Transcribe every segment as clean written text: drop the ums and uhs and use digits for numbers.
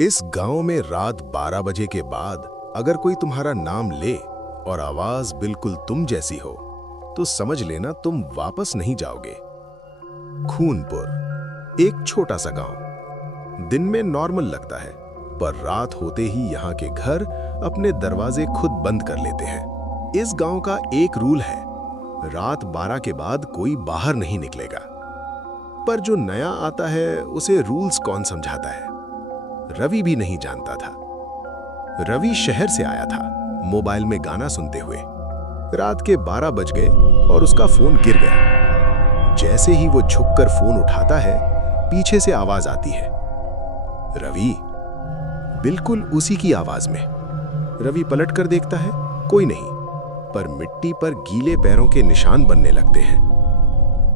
इस गांव में रात 12 बजे के बाद अगर कोई तुम्हारा नाम ले और आवाज बिल्कुल तुम जैसी हो तो समझ लेना तुम वापस नहीं जाओगे। खूनपुर एक छोटा सा गांव। दिन में नॉर्मल लगता है, पर रात होते ही यहाँ के घर अपने दरवाजे खुद बंद कर लेते हैं। इस गांव का एक रूल है, रात 12 के बाद कोई बाहर नहीं निकलेगा। पर जो नया आता है उसे रूल्स कौन समझाता है? रवि भी नहीं जानता था। रवि शहर से आया था, मोबाइल में गाना सुनते हुए। रात के 12 बज गए और उसका फोन गिर गया। जैसे ही वो झुककर फोन उठाता है, पीछे से आवाज आती है, रवि। बिल्कुल उसी की आवाज में। रवि पलटकर देखता है, कोई नहीं, पर मिट्टी पर गीले पैरों के निशान बनने लगते हैं।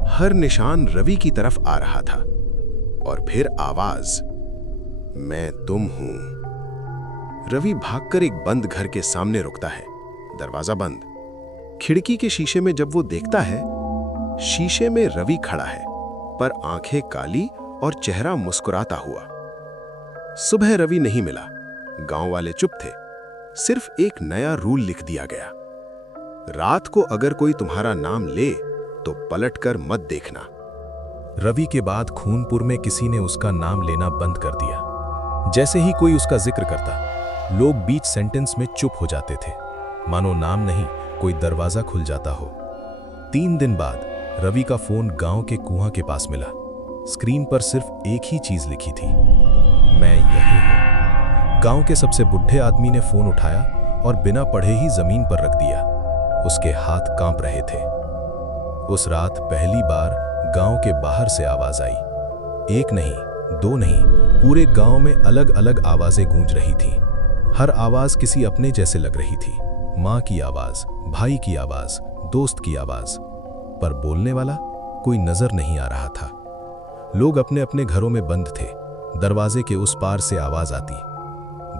हर निशान रवि की तरफ आ रहा था। और फिर आवाज, मैं तुम हूं। रवि भागकर एक बंद घर के सामने रुकता है। दरवाजा बंद। खिड़की के शीशे में जब वो देखता है, शीशे में रवि खड़ा है, पर आंखें काली और चेहरा मुस्कुराता हुआ। सुबह रवि नहीं मिला। गांव वाले चुप थे। सिर्फ एक नया रूल लिख दिया गया, रात को अगर कोई तुम्हारा नाम ले तो पलटकर मत देखना। रवि के बाद खूनपुर में किसी ने उसका नाम लेना बंद कर दिया। जैसे ही कोई उसका जिक्र करता, लोग बीच सेंटेंस में चुप हो जाते थे, मानो नाम नहीं कोई दरवाजा खुल जाता हो। 3 दिन बाद रवि का फोन गांव के कुआं के पास मिला। स्क्रीन पर सिर्फ एक ही चीज लिखी थी, मैं यही हूं। गांव के सबसे बुढ़े आदमी ने फोन उठाया और बिना पढ़े ही जमीन पर रख दिया। उसके हाथ कांप रहे थे। उस रात पहली बार गांव के बाहर से आवाज आई। एक नहीं, 2 नहीं, पूरे गांव में अलग अलग आवाजें गूंज रही थीं। हर आवाज किसी अपने जैसे लग रही थी। माँ की आवाज, भाई की आवाज, दोस्त की आवाज, पर बोलने वाला कोई नजर नहीं आ रहा था। लोग अपने अपने घरों में बंद थे। दरवाजे के उस पार से आवाज आती,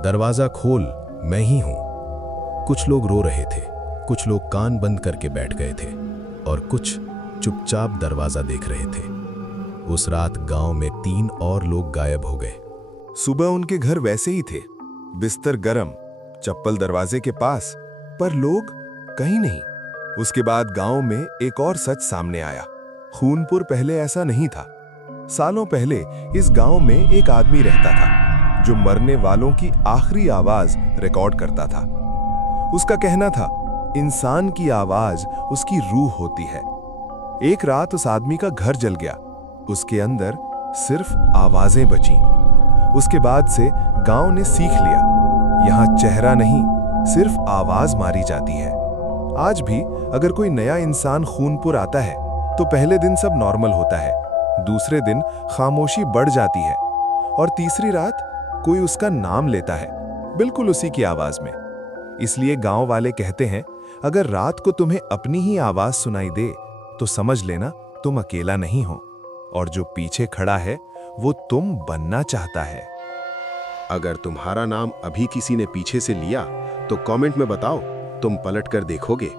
दरवाजा खोल, मैं ही हूं। कुछ लोग रो रहे थे, कुछ लोग कान बंद करके बैठ गए थे और कुछ चुपचाप दरवाजा देख रहे थे। उस रात गांव में 3 और लोग गायब हो गए। सुबह उनके घर वैसे ही थे, बिस्तर गरम, चप्पल दरवाजे के पास, पर लोग कहीं नहीं। उसके बाद गांव में एक और सच सामने आया। खूनपुर पहले ऐसा नहीं था। सालों पहले इस गांव में एक आदमी रहता था जो मरने वालों की आखिरी आवाज रिकॉर्ड करता था। उसका कहना था, इंसान की आवाज उसकी रूह होती है। एक रात उस आदमी का घर जल गया। उसके अंदर सिर्फ आवाजें बची। उसके बाद से गांव ने सीख लिया, यहां चेहरा नहीं, सिर्फ आवाज मारी जाती है। आज भी अगर कोई नया इंसान खूनपुर आता है तो पहले दिन सब नॉर्मल होता है, दूसरे दिन खामोशी बढ़ जाती है और तीसरी रात कोई उसका नाम लेता है, बिल्कुल उसी की आवाज में। इसलिए गांव वाले कहते हैं, अगर रात को तुम्हें अपनी ही आवाज सुनाई दे तो समझ लेना तुम अकेला नहीं हो, और जो पीछे खड़ा है वो तुम बनना चाहता है। अगर तुम्हारा नाम अभी किसी ने पीछे से लिया तो कमेंट में बताओ, तुम पलट कर देखोगे?